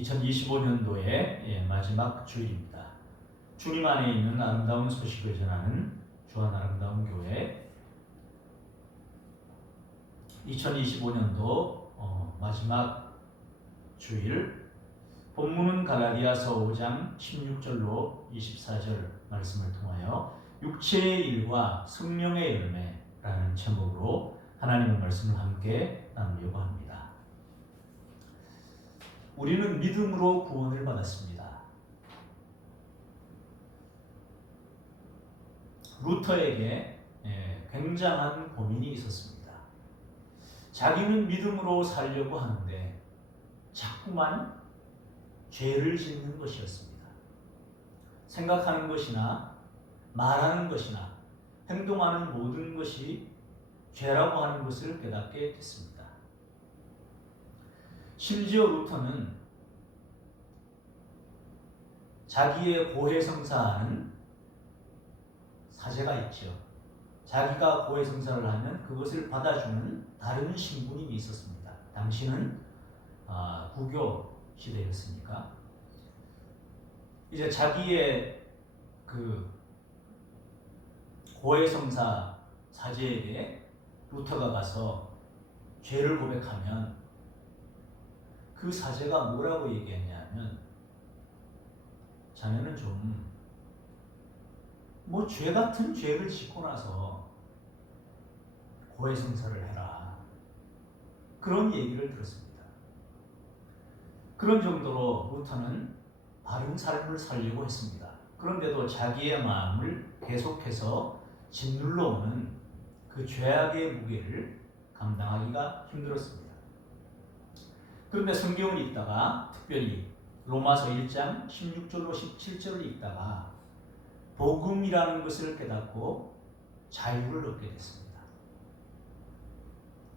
2025년도의 마지막 주일입니다. 주님 안에 있는 아름다운 소식을 전하는 주안 아름다운 교회 2025년도 마지막 주일 본문은 갈라디아서 5장 16절로 24절 말씀을 통하여 육체의 일과 성령의 열매라는 제목으로 하나님의 말씀을 함께 나누려고 합니다. 우리는 믿음으로 구원을 받았습니다. 루터에게 굉장한 고민이 있었습니다. 자기는 믿음으로 살려고 하는데 자꾸만 죄를 짓는 것이었습니다. 생각하는 것이나 말하는 것이나 행동하는 모든 것이 죄라고 하는 것을 깨닫게 됐습니다. 심지어 루터는 자기의 고해성사하는 사제가 있죠. 자기가 고해성사를 하면 그것을 받아주는 다른 신부님이 있었습니다. 당시는 구교 시대였으니까 이제 자기의 그 고해성사 사제에게 루터가 가서 죄를 고백하면 그 사제가 뭐라고 얘기했냐면, 자네는 좀 죄 같은 죄를 짓고 나서 고해성사를 해라, 그런 얘기를 들었습니다. 그런 정도로 루터는 바른 삶을 살려고 했습니다. 그런데도 자기의 마음을 계속해서 짓눌러 오는 그 죄악의 무게를 감당하기가 힘들었습니다. 그런데 성경을 읽다가, 특별히 로마서 1장 16절로 17절을 읽다가 복음이라는 것을 깨닫고 자유를 얻게 됐습니다.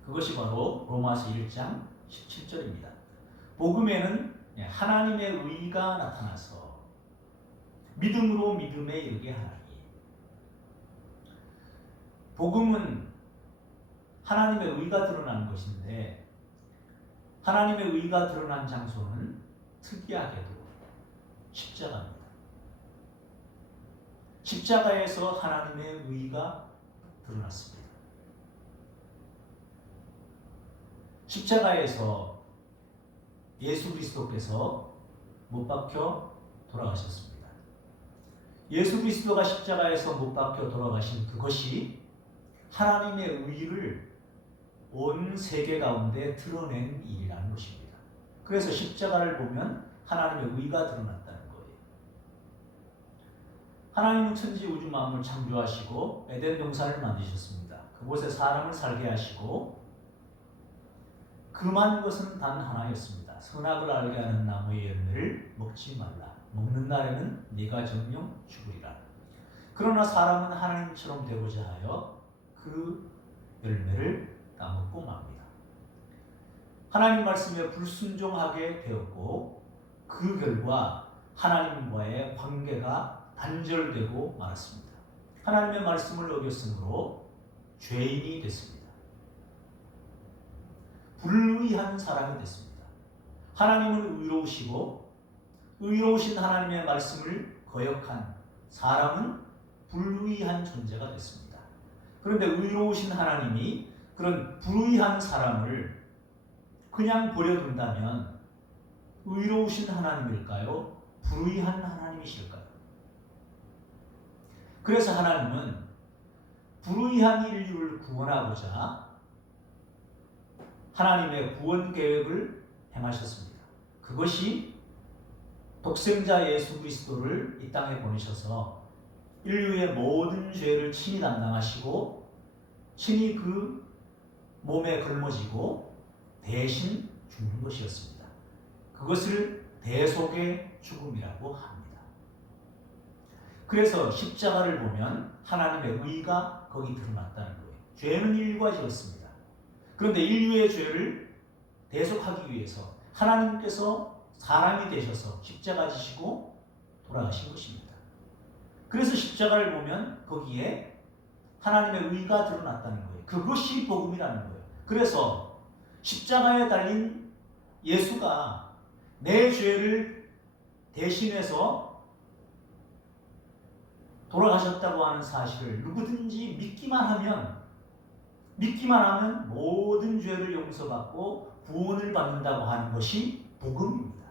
그것이 바로 로마서 1장 17절입니다. 복음에는 하나님의 의가 나타나서 믿음으로 믿음에 이르게 하나니, 복음은 하나님의 의가 드러나는 것인데, 하나님의 의가 드러난 장소는 특이하게도 십자가입니다. 십자가에서 하나님의 의가 드러났습니다. 십자가에서 예수 그리스도께서 못 박혀 돌아가셨습니다. 예수 그리스도가 십자가에서 못 박혀 돌아가신 그것이 하나님의 의를 온 세계 가운데 드러낸 일이라는 것입니다. 그래서 십자가를 보면 하나님의 의가 드러났다는 거예요. 하나님은 천지 우주 만물을 창조하시고 에덴 동산을 만드셨습니다. 그곳에 사람을 살게 하시고 금한 것은 단 하나였습니다. 선악을 알게 하는 나무의 열매를 먹지 말라. 먹는 날에는 네가 정녕 죽으리라. 그러나 사람은 하나님처럼 되고자 하여 그 열매를 따먹고 맙니다. 하나님 말씀에 불순종하게 되었고 그 결과 하나님과의 관계가 단절되고 말았습니다. 하나님의 말씀을 어겼으므로 죄인이 됐습니다. 불의한 사람이 됐습니다. 하나님은 의로우시고 의로우신 하나님의 말씀을 거역한 사람은 불의한 존재가 됐습니다. 그런데 의로우신 하나님이 그런 불의한 사람을 그냥 버려둔다면 의로우신 하나님일까요? 불의한 하나님이실까요? 그래서 하나님은 불의한 인류를 구원하고자 하나님의 구원 계획을 행하셨습니다. 그것이 독생자 예수 그리스도를 이 땅에 보내셔서 인류의 모든 죄를 친히 담당하시고 친히 그 몸에 걸머지고 대신 죽는 것이었습니다. 그것을 대속의 죽음이라고 합니다. 그래서 십자가를 보면 하나님의 의가 거기 드러났다는 거예요. 죄는 인류가 지었습니다. 그런데 인류의 죄를 대속하기 위해서 하나님께서 사람이 되셔서 십자가 지시고 돌아가신 것입니다. 그래서 십자가를 보면 거기에 하나님의 의가 드러났다는 거예요. 그것이 복음이라는 거예요. 그래서 십자가에 달린 예수가 내 죄를 대신해서 돌아가셨다고 하는 사실을 누구든지 믿기만 하면 모든 죄를 용서받고 구원을 받는다고 하는 것이 복음입니다.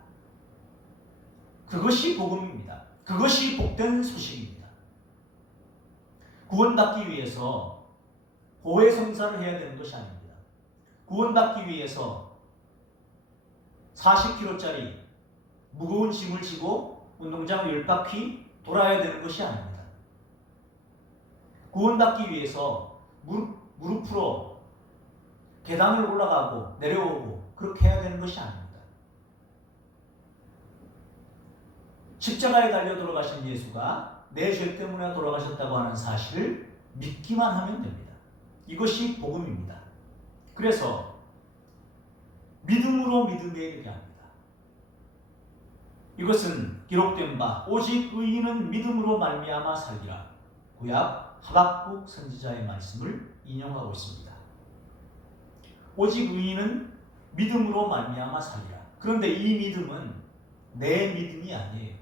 그것이 복음입니다. 그것이 복된 소식입니다. 구원받기 위해서 고해성사를 해야 되는 것이 아닙니다. 구원받기 위해서 40kg짜리 무거운 짐을 지고 운동장을 10바퀴 돌아야 되는 것이 아닙니다. 구원받기 위해서 무릎으로 계단을 올라가고 내려오고 그렇게 해야 되는 것이 아닙니다. 십자가에 달려 돌아가신 예수가 내 죄 때문에 돌아가셨다고 하는 사실을 믿기만 하면 됩니다. 이것이 복음입니다. 그래서 믿음으로 믿음에 이르게 합니다. 이것은 기록된 바 오직 의인은 믿음으로 말미암아 살리라. 구약 하박국 선지자의 말씀을 인용하고 있습니다. 오직 의인은 믿음으로 말미암아 살리라. 그런데 이 믿음은 내 믿음이 아니에요.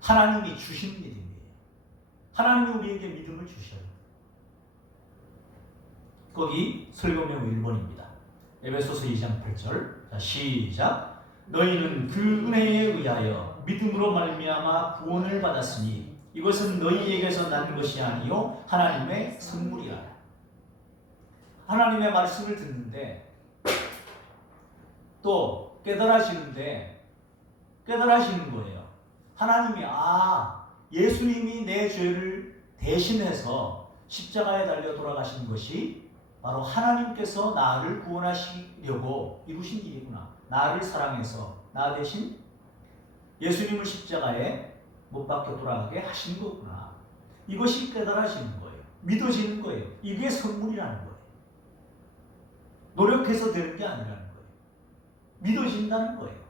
하나님이 주신 믿음이에요. 하나님이 우리에게 믿음을 주셔요. 거기 설교명 1번입니다. 에베소서 2장 8절. 자, 시작. 너희는 그 은혜에 의하여 믿음으로 말미암아 구원을 받았으니 이것은 너희에게서 난 것이 아니요 하나님의 선물이라. 하나님의 말씀을 듣는데 또 깨달아지는 거예요. 하나님이 예수님이 내 죄를 대신해서 십자가에 달려 돌아가신 것이 바로 하나님께서 나를 구원하시려고 이루신 일이구나. 나를 사랑해서 나 대신 예수님을 십자가에 못 박혀 돌아가게 하신 거구나. 이것이 깨달아지는 거예요. 믿어지는 거예요. 이게 선물이라는 거예요. 노력해서 되는 게 아니라는 거예요. 믿어진다는 거예요.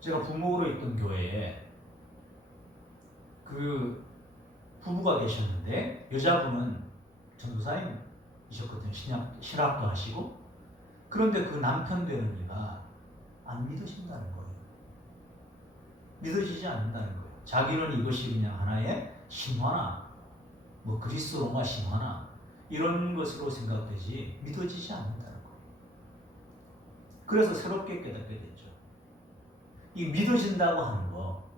제가 부목으로 있던 교회에 그 부부가 계셨는데 여자분은 전도사님이셨거든요. 신학도 하시고. 그런데 그 남편 되는 이가 안 믿어진다는 거예요. 믿어지지 않는다는 거예요. 자기는 이것이 그냥 하나의 신화나 그리스 로마 신화나 이런 것으로 생각되지 믿어지지 않는다는 거예요. 그래서 새롭게 깨닫게 됐죠. 이 믿어진다고 하는 거,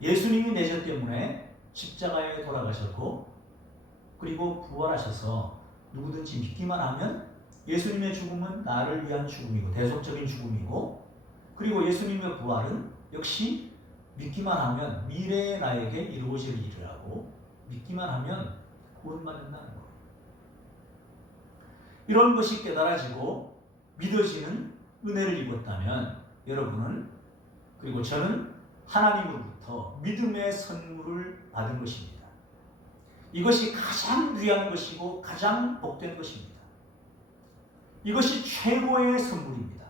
예수님이 내 죄 때문에 십자가에 돌아가셨고 그리고 부활하셔서 누구든지 믿기만 하면 예수님의 죽음은 나를 위한 죽음이고 대속적인 죽음이고, 그리고 예수님의 부활은 역시 믿기만 하면 미래의 나에게 이루어질 일이라고 믿기만 하면 구원받는다는 거예요. 이런 것이 깨달아지고 믿어지는 은혜를 입었다면 여러분은, 그리고 저는 하나님으로부터 믿음의 선물을 받은 것입니다. 이것이 가장 귀한 것이고 가장 복된 것입니다. 이것이 최고의 선물입니다.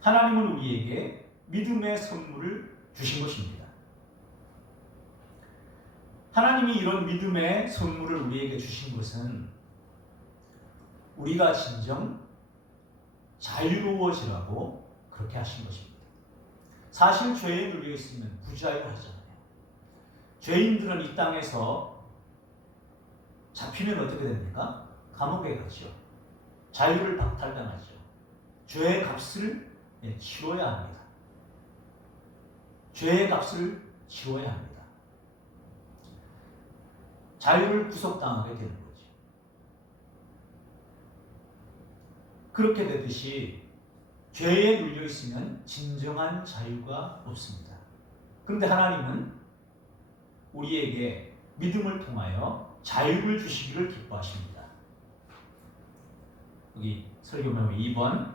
하나님은 우리에게 믿음의 선물을 주신 것입니다. 하나님이 이런 믿음의 선물을 우리에게 주신 것은 우리가 진정 자유로워지라고 그렇게 하신 것입니다. 사실 죄에 눌려 있으면 부자유하잖아요. 죄인들은 이 땅에서 잡히면 어떻게 됩니까? 감옥에 가죠. 자유를 박탈당하죠. 죄의 값을 치러야 합니다. 죄의 값을 치러야 합니다. 자유를 구속당하게 되는 거죠. 그렇게 되듯이 죄에 눌려 있으면 진정한 자유가 없습니다. 그런데 하나님은 우리에게 믿음을 통하여 자유를 주시기를 기뻐하십니다. 여기 설교명 2번.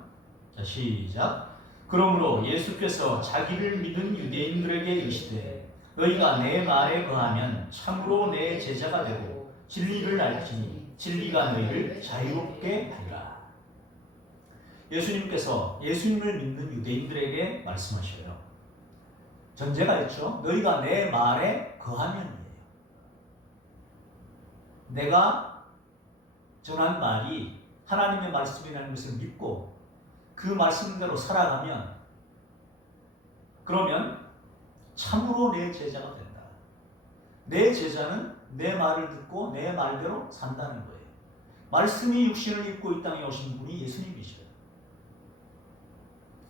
자, 시작. 그러므로 예수께서 자기를 믿은 유대인들에게 이르시되 너희가 내 말에 거하면 참으로 내 제자가 되고 진리를 알지니 진리가 너희를 자유롭게 하리라. 예수님께서 예수님을 믿는 유대인들에게 말씀하셔요. 전제가 있죠. 너희가 내 말에 거하면이에요. 내가 전한 말이 하나님의 말씀이라는 것을 믿고 그 말씀대로 살아가면 그러면 참으로 내 제자가 된다. 내 제자는 내 말을 듣고 내 말대로 산다는 거예요. 말씀이 육신을 입고 이 땅에 오신 분이 예수님이셔요.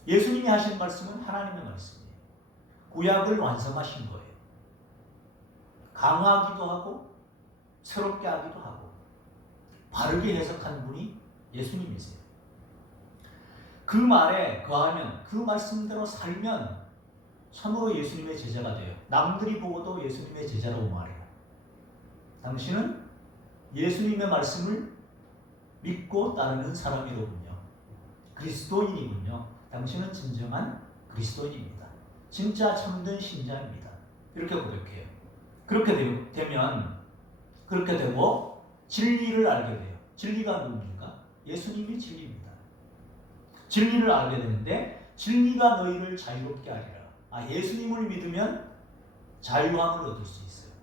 예수님이 하신 말씀은 하나님의 말씀이에요. 구약을 완성하신 거예요. 강화하기도 하고 새롭게 하기도 하고 바르게 해석한 분이 예수님이세요. 그 말에 거하면 그 말씀대로 살면 참으로 예수님의 제자가 돼요. 남들이 보고도 예수님의 제자라고 말해요. 당신은 예수님의 말씀을 믿고 따르는 사람이로군요. 그리스도인이군요. 당신은 진정한 그리스도인입니다. 진짜 참된 신자입니다. 이렇게 고백해요. 그렇게 되면 그렇게 되고 진리를 알게 돼요. 진리가 누굽니까? 예수님이 진리입니다. 진리를 알게 되는데 진리가 너희를 자유롭게 하리라. 예수님을 믿으면 자유함을 얻을 수 있어요.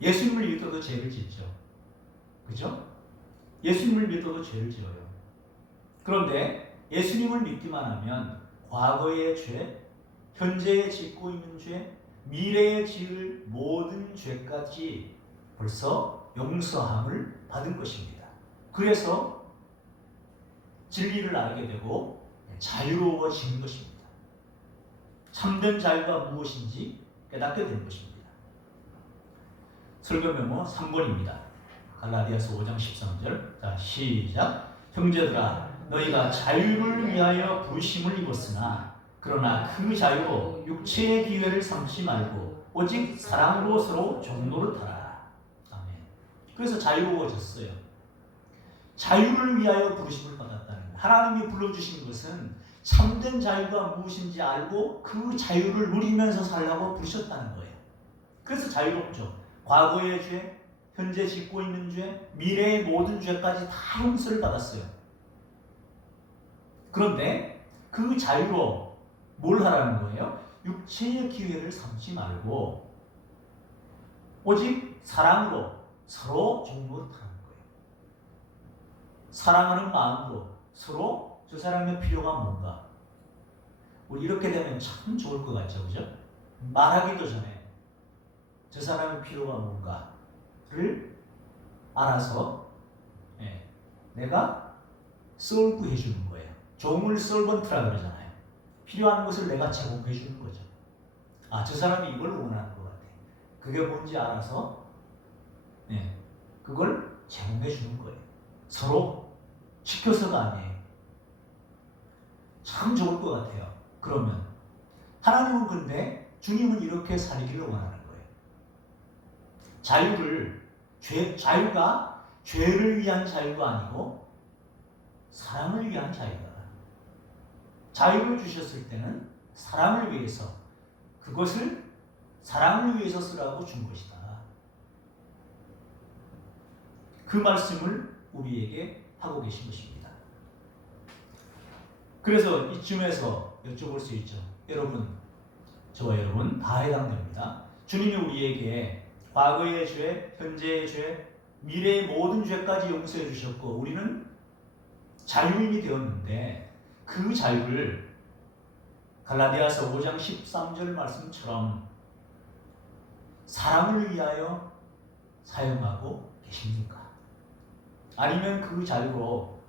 예수님을 믿어도 죄를 짓죠. 그죠? 예수님을 믿어도 죄를 지어요. 그런데 예수님을 믿기만 하면 과거의 죄, 현재에 짓고 있는 죄, 미래에 지을 모든 죄까지 벌써 용서함을 받은 것입니다. 그래서 진리를 알게 되고 자유로워지는 것입니다. 참된 자유가 무엇인지 깨닫게 되는 것입니다. 설교 메모 3번입니다. 갈라디아서 5장 13절. 자, 시작. 형제들아, 너희가 자유를 위하여 부르심을 입었으나 그러나 그 자유로 육체의 기회를 삼지 말고 오직 사랑으로 서로 종노릇하라. 아멘. 그래서 자유로워졌어요. 자유를 위하여 부르심을 받았다는 거예요. 하나님이 불러주신 것은 참된 자유가 무엇인지 알고 그 자유를 누리면서 살라고 부르셨다는 거예요. 그래서 자유롭죠. 과거의 죄, 현재 짓고 있는 죄, 미래의 모든 죄까지 다 용서를 받았어요. 그런데 그 자유로 뭘 하라는 거예요? 육체의 기회를 삼지 말고 오직 사랑으로 서로 종노릇하는 거예요. 사랑하는 마음으로 서로 저 사람의 필요가 뭔가. 우리 이렇게 되면 참 좋을 것 같죠, 그죠? 말하기도 전에 저 사람의 필요가 뭔가를 알아서 내가 썰고 해주는 거예요. 종을 썰번트라 그러잖아요. 필요한 것을 내가 제공해 주는 거죠. 저 사람이 이걸 원하는 것 같아. 그게 뭔지 알아서 그걸 제공해 주는 거예요. 서로 시켜서가 아니에요. 참 좋을 것 같아요. 그러면 하나님은 근데 주님은 이렇게 살기를 원하는 거예요. 자유가 죄를 위한 자유가 아니고 사랑을 위한 자유다. 자유를 주셨을 때는 사랑을 위해서, 그것을 사랑을 위해서 쓰라고 준 것이다. 그 말씀을 우리에게 하고 계신 것입니다. 그래서 이쯤에서 여쭤볼 수 있죠. 여러분, 저와 여러분 다 해당됩니다. 주님이 우리에게 과거의 죄, 현재의 죄, 미래의 모든 죄까지 용서해 주셨고 우리는 자유인이 되었는데 그 자유를 갈라디아서 5장 13절 말씀처럼 사랑을 위하여 사용하고 계십니까? 아니면 그 자유로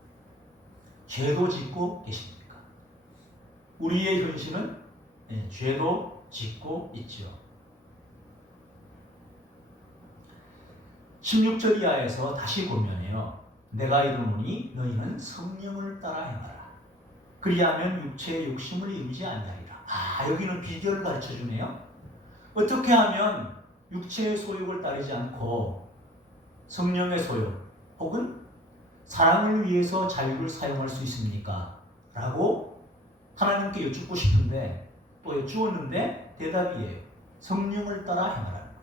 죄도 짓고 계십니까? 우리의 현실은 죄도 짓고 있죠. 16절 이하에서 다시 보면요. 내가 이르노니 너희는 성령을 따라 행하라. 그리하면 육체의 욕심을 이루지 아니하리라. 여기는 비결을 가르쳐 주네요. 어떻게 하면 육체의 소욕을 따르지 않고 성령의 소욕 혹은 사랑을 위해서 자유를 사용할 수 있습니까? 라고 하나님께 여쭙고 싶은데 또 여쭈었는데 대답이에요. 성령을 따라 행하라는 거예요.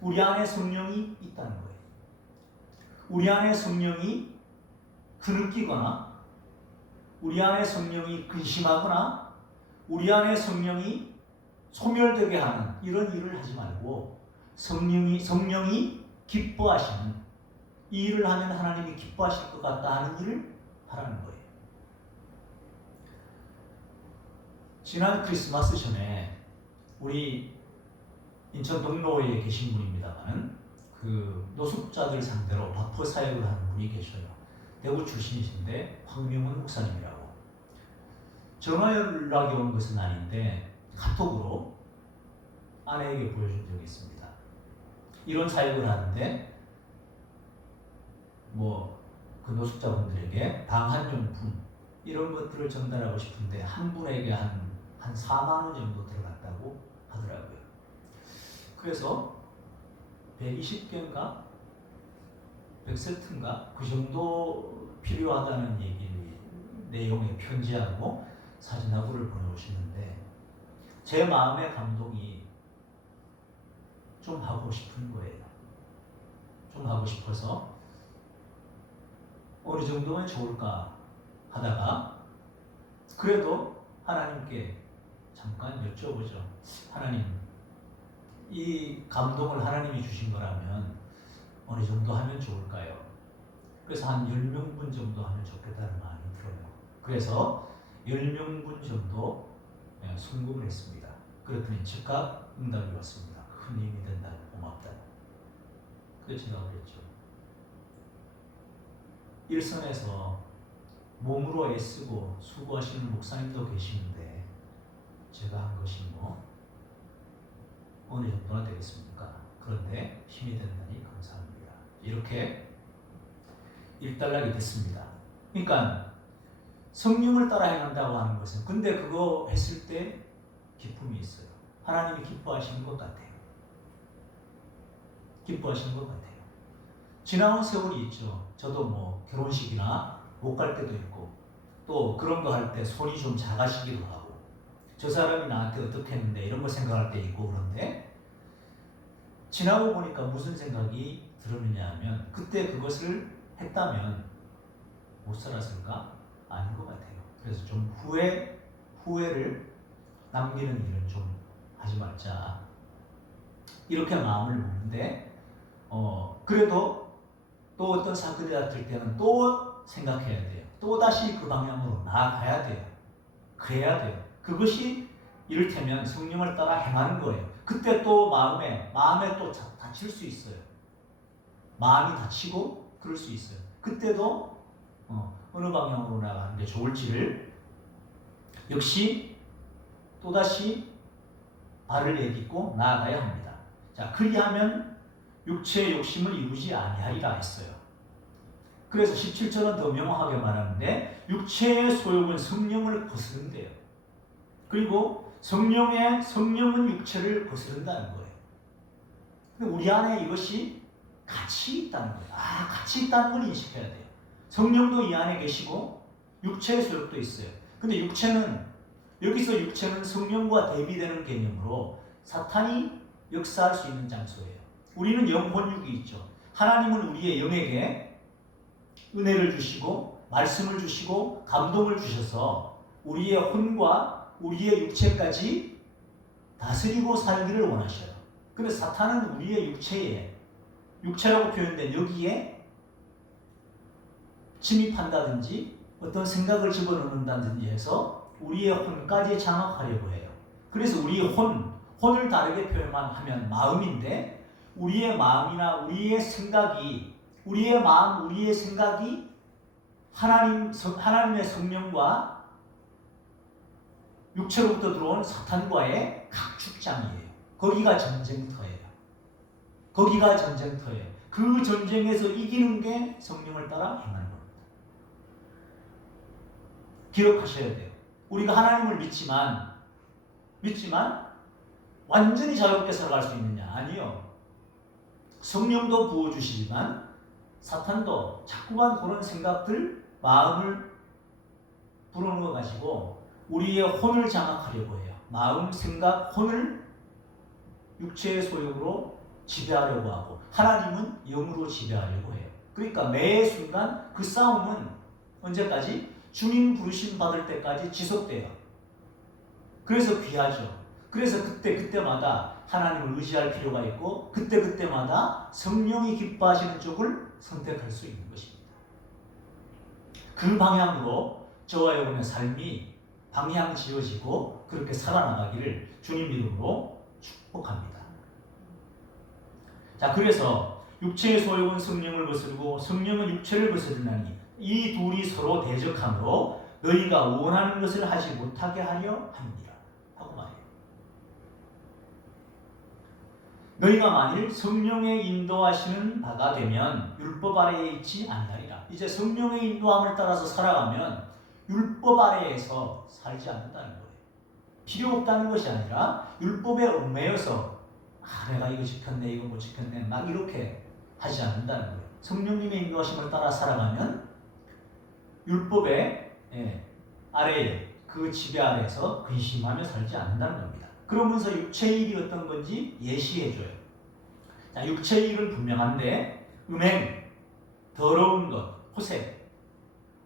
우리 안에 성령이 있다는 거예요. 우리 안에 성령이 흐느끼거나 우리 안에 성령이 근심하거나 우리 안에 성령이 소멸되게 하는 이런 일을 하지 말고 성령이 기뻐하시는, 이 일을 하면 하나님이 기뻐하실 것 같다 하는 일을 하라는 거예요. 지난 크리스마스 전에 우리 인천 동로에 계신 분입니다만 그 노숙자들 상대로 바퍼 사역을 하는 분이 계셔요. 대구 출신이신데 황명훈 목사님이라고. 전화 연락이 온 것은 아닌데 카톡으로 아내에게 보여준 적이 있습니다. 이런 사역을 하는데 그 노숙자분들에게 방한용품 이런 것들을 전달하고 싶은데 한 분에게 한 4만 원 정도 들어갔다고 하더라고요. 그래서 120개인가 100세트인가 그 정도 필요하다는 내용의 편지하고 사진하고를 보내오시는데 제 마음의 감동이 좀 하고 싶은 거예요. 좀 하고 싶어서 어느 정도면 좋을까 하다가 그래도 하나님께 잠깐 여쭤보죠. 하나님, 이 감동을 하나님이 주신 거라면 어느 정도 하면 좋을까요? 그래서 한 10명분 정도 하면 좋겠다는 마음이 들어요. 그래서 10명분 정도 송금을 했습니다. 그랬더니 즉각 응답이 왔습니다. 큰 힘이 된다. 고맙다. 그래서 제가 그랬죠. 일선에서 몸으로 애쓰고 수고하시는 목사님도 계시는데 제가 한 것이 어느 정도나 되겠습니까? 그런데 힘이 된다니 감사합니다. 이렇게 일단락이 됐습니다. 그러니까 성령을 따라 행한다고 하는 것은 근데 그거 했을 때 기쁨이 있어요. 하나님이 기뻐하시는 것 같아요. 기뻐하시는 것 같아요. 지나온 세월이 있죠. 저도 결혼식이나 못 갈 때도 있고 또 그런 거 할 때 손이 좀 작아지기도 하고 저 사람이 나한테 어떻게 했는데 이런 거 생각할 때 있고 그런데 지나고 보니까 무슨 생각이 들었느냐 하면 그때 그것을 했다면 못 살았을까? 아닌 것 같아요. 그래서 좀 후회를 남기는 일은 좀 하지 말자. 이렇게 마음을 먹는데 그래도 또 어떤 사건이 닥칠 때는 또 생각해야 돼요. 또 다시 그 방향으로 나아가야 돼요. 그래야 돼요. 그것이 이를테면 성령을 따라 행하는 거예요. 그때 또 마음에 또 다칠 수 있어요. 마음이 다치고 그럴 수 있어요. 그때도 어느 방향으로 나가는 게 좋을지를 역시 또다시 발을 내딛고 나아가야 합니다. 자, 그리하면 육체의 욕심을 이루지 아니하리라 했어요. 그래서 17절은 더 명확하게 말하는데 육체의 소욕은 성령을 거스른대요. 그리고 성령은 육체를 거스른다는 거예요. 근데 우리 안에 이것이 같이 있다는 거예요. 같이 있다는 걸 인식해야 돼요. 성령도 이 안에 계시고 육체의 소욕도 있어요. 근데 여기서 육체는 성령과 대비되는 개념으로 사탄이 역사할 수 있는 장소예요. 우리는 영혼육이 있죠. 하나님은 우리의 영에게 은혜를 주시고 말씀을 주시고 감동을 주셔서 우리의 혼과 우리의 육체까지 다스리고 살기를 원하셔요. 근데 사탄은 우리의 육체라고 표현된 여기에 침입한다든지 어떤 생각을 집어넣는다든지 해서 우리의 혼까지 장악하려고 해요. 그래서 우리의 혼을 다르게 표현하면 마음인데 우리의 마음이나 우리의 생각이 하나님의 성령과 육체로부터 들어온 사탄과의 각축장이에요. 거기가 전쟁터예요. 그 전쟁에서 이기는 게 성령을 따라 행하는 겁니다. 기억하셔야 돼요. 우리가 하나님을 믿지만 완전히 자유롭게 살아갈 수 있느냐? 아니요. 성령도 부어주시지만 사탄도 자꾸만 그런 생각들, 마음을 불어넣어 가지고 우리의 혼을 장악하려고 해요. 마음, 생각, 혼을 육체의 소욕으로 지배하려고 하고 하나님은 영으로 지배하려고 해요. 그러니까 매 순간 그 싸움은 언제까지? 주님 부르심 받을 때까지 지속돼요. 그래서 귀하죠. 그래서 그때마다 하나님을 의지할 필요가 있고 그때마다 성령이 기뻐하시는 쪽을 선택할 수 있는 것입니다. 그 방향으로 저와 여러분의 삶이 방향 지어지고 그렇게 살아나가기를 주님 이름으로 축복합니다. 자, 그래서 육체의 소욕은 성령을 거스르고 성령은 육체를 거스르나니 이 둘이 서로 대적함으로 너희가 원하는 것을 하지 못하게 하려 합니다. 하고 말해요. 너희가 만일 성령의 인도하시는 바가 되면 율법 아래에 있지 아니하리라. 이제 성령의 인도함을 따라서 살아가면 율법 아래에서 살지 않는다는 거예요. 필요 없다는 것이 아니라 율법에 얽매여서 내가 이거 지켰네 이거 못 지켰네 막 이렇게 하지 않는다는 거예요. 성령님의 인도하심을 따라 살아가면 율법의 아래에 그 지배 아래에서 근심하며 살지 않는다는 겁니다. 그러면서 육체의 일이 어떤 건지 예시해줘요. 자, 육체의 일은 분명한데 음행, 더러운 것, 호색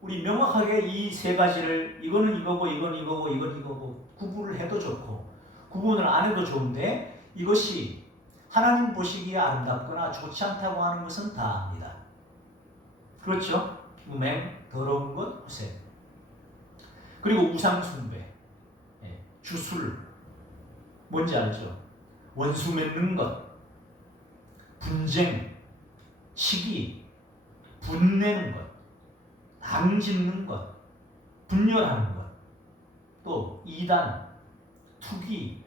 우리 명확하게 이 세 가지를 이거는 이거고 이건 이거고 이건 이거고 구분을 해도 좋고 구분을 안 해도 좋은데 이것이 하나님 보시기에 아름답거나 좋지 않다고 하는 것은 다 압니다. 그렇죠? 음행, 더러운 것, 호색 그리고 우상 숭배, 주술 뭔지 알죠? 원수 맺는 것, 분쟁, 시기, 분내는 것, 당 짓는 것, 분열하는 것, 또 이단, 투기,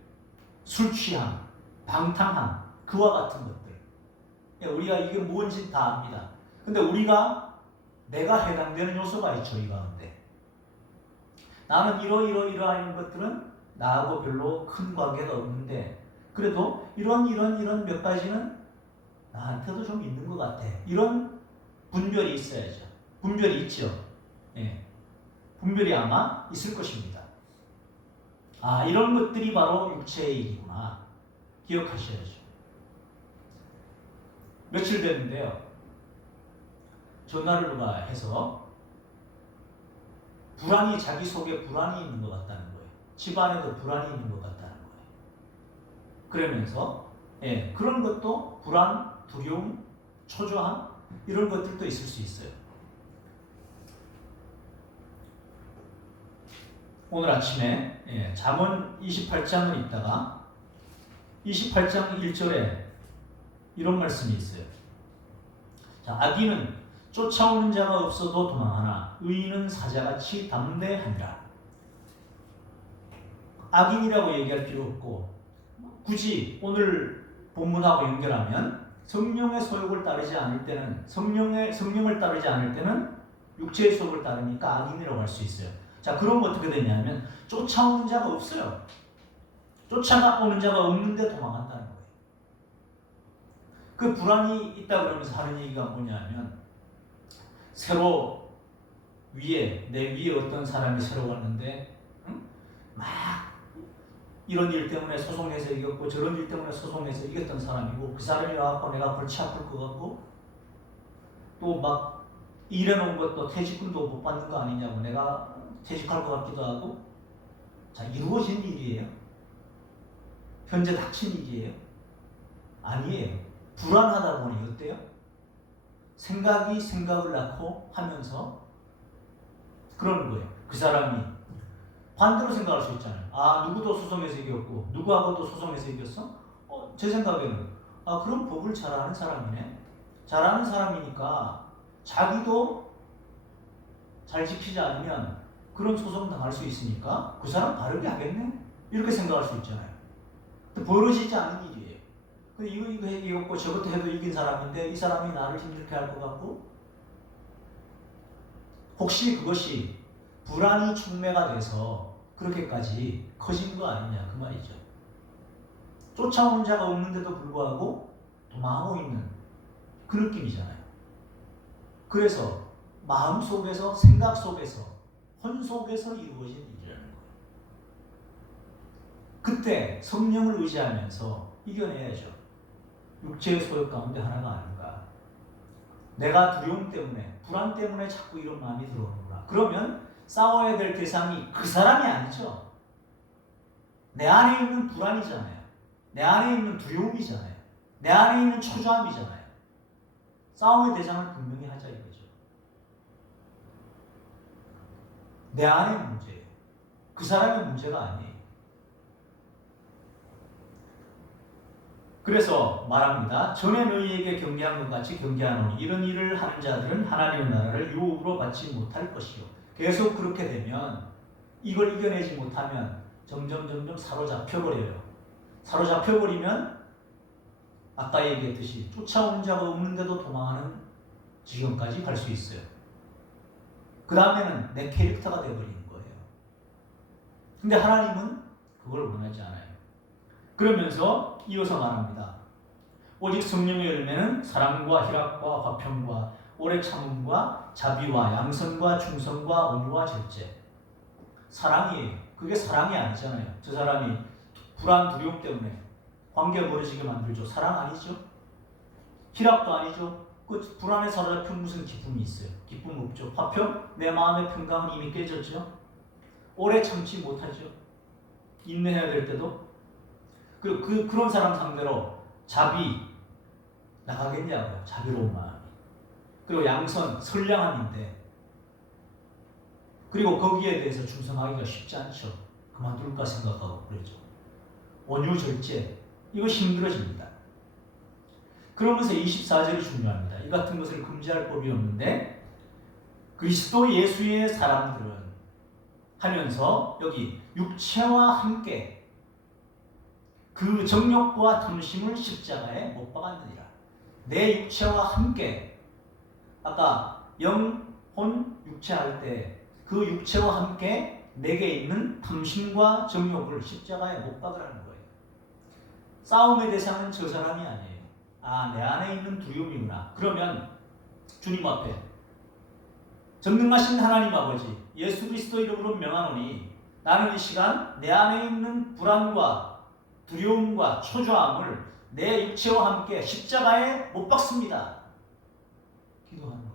술 취함, 방탕함, 그와 같은 것들. 우리가 이게 뭔지 다 압니다. 근데 우리가 내가 해당되는 요소가 있죠, 이 가운데. 나는 이러한 것들은 나하고 별로 큰 관계가 없는데 그래도 이런 몇 가지는 나한테도 좀 있는 것 같아. 이런 분별이 있어야죠. 분별이 있죠. 분별이 아마 있을 것입니다. 이런 것들이 바로 육체의 일이구나. 기억하셔야죠. 며칠 됐는데요. 전화를 누가 해서 자기 속에 불안이 있는 것 같다는 거예요. 집안에도 불안이 있는 것 같다는 거예요. 그러면서 그런 것도 불안, 두려움, 초조함 이런 것들도 있을 수 있어요. 오늘 아침에 잠언 28장을 읽다가 28장 1절에 이런 말씀이 있어요. 자, 악인은 쫓아오는 자가 없어도 도망하나 의인은 사자같이 담대하니라. 악인이라고 얘기할 필요 없고 굳이 오늘 본문하고 연결하면 성령의 소욕을 따르지 않을 때는 성령을 따르지 않을 때는 육체의 소욕을 따르니까 악인이라고 할 수 있어요. 자, 그럼 어떻게 되냐면 쫓아오는 자가 없어요. 쫓아오는 자가 없는데 도망간다는 거예요. 그 불안이 있다 그러면서 하는 얘기가 뭐냐면 새로 내 위에 어떤 사람이 새로 왔는데 막 이런 일 때문에 소송해서 이겼고 저런 일 때문에 소송해서 이겼던 사람이고 그 사람이 와서 내가 골치 아플 것 같고 또 막 일해놓은 것도 퇴직금도 못 받는 거 아니냐고 내가 퇴직할 것 같기도 하고. 자, 이루어진 일이에요? 현재 닥친 일이에요? 아니에요. 불안하다 보니 어때요? 생각이 생각을 낳고 하면서 그러는 거예요. 그 사람이 반대로 생각할 수 있잖아요. 누구도 소송해서 이겼고 누구하고도 소송해서 이겼어? 제 생각에는 그럼 법을 잘 아는 사람이네. 잘 아는 사람이니까 자기도 잘 지키지 않으면 그런 소송 당할 수 있으니까 그 사람 바르게 하겠네. 이렇게 생각할 수 있잖아요. 벌어지지 않은 일이에요. 이거 이겼고 저것도 해도 이긴 사람인데 이 사람이 나를 힘들게 할 것 같고 혹시 그것이 불안이 촉매가 돼서 그렇게까지 커진 거 아니냐 그 말이죠. 쫓아오는 자가 없는데도 불구하고 도망하고 있는 그 느낌이잖아요. 그래서 마음 속에서 생각 속에서 혼 속에서 이루어진 일이라는 거예요. 그때 성령을 의지하면서 이겨내야죠. 육체의 소욕 가운데 하나가 아닌가. 내가 두려움 때문에 불안 때문에 자꾸 이런 마음이 들어오는구나. 그러면 싸워야 될 대상이 그 사람이 아니죠. 내 안에 있는 불안이잖아요. 내 안에 있는 두려움이잖아요. 내 안에 있는 초조함이잖아요. 싸움의 대상을 분명히 하자 이거죠. 내 안의 문제예요. 그 사람의 문제가 아니에요. 그래서 말합니다. 전에 너희에게 경계한 것 같이 경계하노니 이런 일을 하는 자들은 하나님의 나라를 유업으로 받지 못할 것이요. 계속 그렇게 되면 이걸 이겨내지 못하면 점점 사로잡혀버려요. 사로잡혀버리면 아까 얘기했듯이 쫓아오는 자가 없는데도 도망하는 지경까지 갈 수 있어요. 그 다음에는 내 캐릭터가 되어버리는 거예요. 근데 하나님은 그걸 원하지 않아요. 그러면서 이어서 말합니다. 오직 성령의 열매는 사랑과 희락과 화평과 오래 참음과 자비와 양선과 충성과 온유와 절제. 사랑이에요. 그게 사랑이 아니잖아요. 저 사람이 불안 두려움 때문에 관계 멀어지게 만들죠. 사랑 아니죠. 희락도 아니죠. 그 불안에 사로잡힌 무슨 기쁨이 있어요. 기쁨 없죠. 화평, 내 마음의 평강은 이미 깨졌죠. 오래 참지 못하죠. 인내해야 될 때도. 그런 사람 상대로 자비 나가겠냐고요. 자비로운 마음이. 그리고 양선, 선량함인데 그리고 거기에 대해서 충성하기가 쉽지 않죠. 그만둘까 생각하고 그러죠. 온유 절제 이거 힘들어집니다. 그러면서 24절이 중요합니다. 이 같은 것을 금지할 법이 없는데 그리스도 예수의 사람들은 하면서 여기 육체와 함께 그 정욕과 탐심을 십자가에 못 박았느니라. 내 육체와 함께 아까 영, 혼, 육체 할 때 그 육체와 함께 내게 있는 탐심과 정욕을 십자가에 못 박으라는 거예요. 싸움의 대상은 저 사람이 아니에요. 아, 내 안에 있는 두려움이구나. 그러면 주님 앞에 전능하신 하나님 아버지 예수 그리스도 이름으로 명하노니 나는 이 시간 내 안에 있는 불안과 두려움과 초조함을 내 육체와 함께 십자가에 못 박습니다. 기도하는 거죠.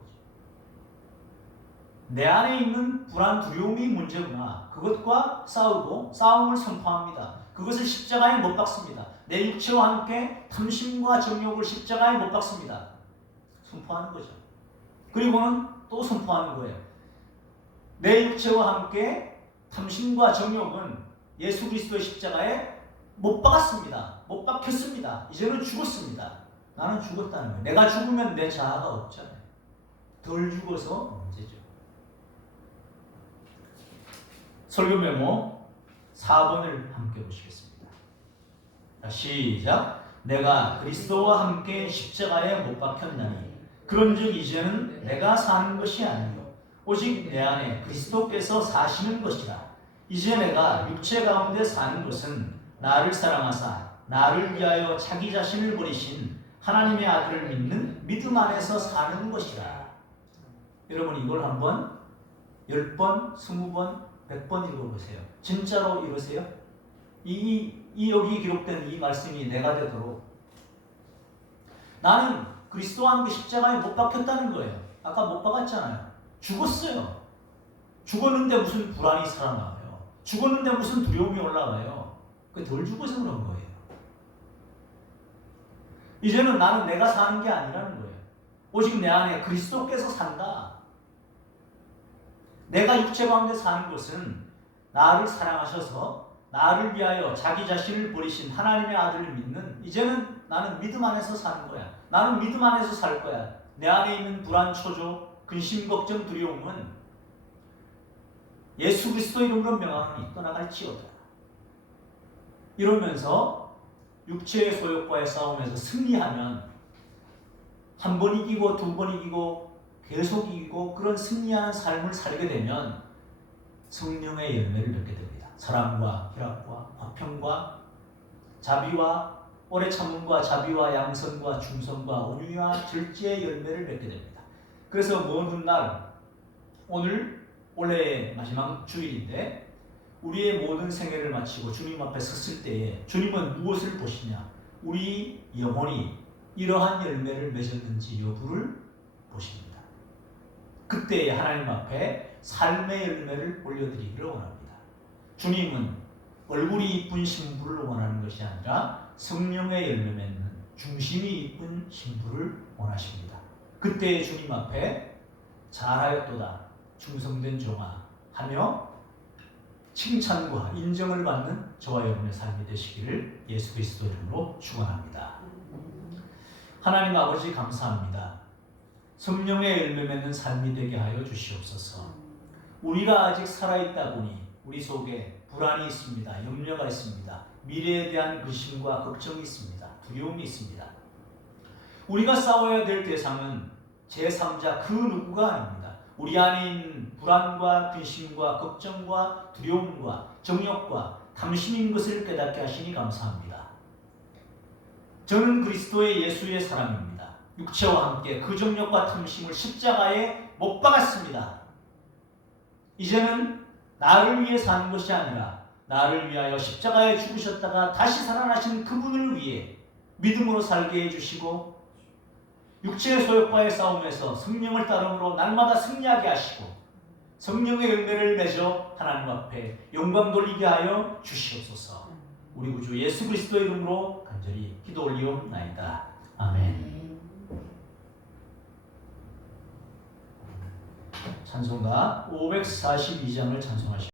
내 안에 있는 불안, 두려움이 문제구나. 그것과 싸우고 싸움을 선포합니다. 그것을 십자가에 못 박습니다. 내 육체와 함께 탐심과 정욕을 십자가에 못 박습니다. 선포하는 거죠. 그리고는 또 선포하는 거예요. 내 육체와 함께 탐심과 정욕은 예수 그리스도의 십자가에 못 박았습니다. 못 박혔습니다. 이제는 죽었습니다. 나는 죽었다는 거예요. 내가 죽으면 내 자아가 없잖아요. 덜 죽어서 문제죠. 설교 메모 4번을 함께 보시겠습니다. 시작. 내가 그리스도와 함께 십자가에 못 박혔나니 그런즉 이제는 내가 사는 것이 아니요 오직 내 안에 그리스도께서 사시는 것이라. 이제 내가 육체 가운데 사는 것은 나를 사랑하사 나를 위하여 자기 자신을 버리신 하나님의 아들을 믿는 믿음 안에서 사는 것이라. 여러분 이걸 한번 10번, 20번, 100번 읽어보세요. 진짜로 이러세요? 여기 기록된 이 말씀이 내가 되도록 나는 그리스도와 함께 십자가에 못 박혔다는 거예요. 아까 못 박았잖아요. 죽었어요. 죽었는데 무슨 불안이 살아나요? 죽었는데 무슨 두려움이 올라가요? 그게 덜 죽어서 그런 거예요. 이제는 나는 내가 사는 게 아니라는 거예요. 오직 내 안에 그리스도께서 산다. 내가 육체 가운데 사는 것은 나를 사랑하셔서 나를 위하여 자기 자신을 버리신 하나님의 아들을 믿는 이제는 나는 믿음 안에서 사는 거야. 나는 믿음 안에서 살 거야. 내 안에 있는 불안, 초조, 근심, 걱정, 두려움은 예수 그리스도 이름으로 명하노니 떠나갈지어다. 이러면서 육체의 소욕과의 싸움에서 승리하면 한 번 이기고 두 번 이기고 계속 이기고 그런 승리하는 삶을 살게 되면 성령의 열매를 맺게 됩니다. 사랑과 희락과 화평과 자비와 오래 참음과 자비와 양선과 충성과 온유와 절제의 열매를 맺게 됩니다. 그래서 먼 훗날 오늘 올해의 마지막 주일인데 우리의 모든 생애를 마치고 주님 앞에 섰을 때에 주님은 무엇을 보시냐? 우리 영혼이 이러한 열매를 맺었는지 여부를 보십니다. 그때에 하나님 앞에 삶의 열매를 올려드리기를 원합니다. 주님은 얼굴이 이쁜 신부를 원하는 것이 아니라 성령의 열매 맺는 중심이 이쁜 신부를 원하십니다. 그때 주님 앞에 잘하였도다 충성된 종아 하며 칭찬과 인정을 받는 저와 여러분의 삶이 되시기를 예수 그리스도 이름으로 축원합니다. 하나님 아버지 감사합니다. 성령의 열매 맺는 삶이 되게 하여 주시옵소서. 우리가 아직 살아있다 보니 우리 속에 불안이 있습니다. 염려가 있습니다. 미래에 대한 근심과 걱정이 있습니다. 두려움이 있습니다. 우리가 싸워야 될 대상은 제3자 그 누구가 아닙니다. 우리 안에 있는 불안과 근심과 걱정과 두려움과 정욕과 탐심인 것을 깨닫게 하시니 감사합니다. 저는 그리스도의 예수의 사람입니다. 육체와 함께 그 정욕과 탐심을 십자가에 못 박았습니다. 이제는 나를 위해 사는 것이 아니라 나를 위하여 십자가에 죽으셨다가 다시 살아나신 그분을 위해 믿음으로 살게 해주시고 육체의 소욕과의 싸움에서 성령을 따름으로 날마다 승리하게 하시고 성령의 열매를 맺어 하나님 앞에 영광 돌리게 하여 주시옵소서. 우리 구주 예수 그리스도 이름으로 간절히 기도 올리옵나이다. 아멘. 찬송가 542장을 찬송하십니다.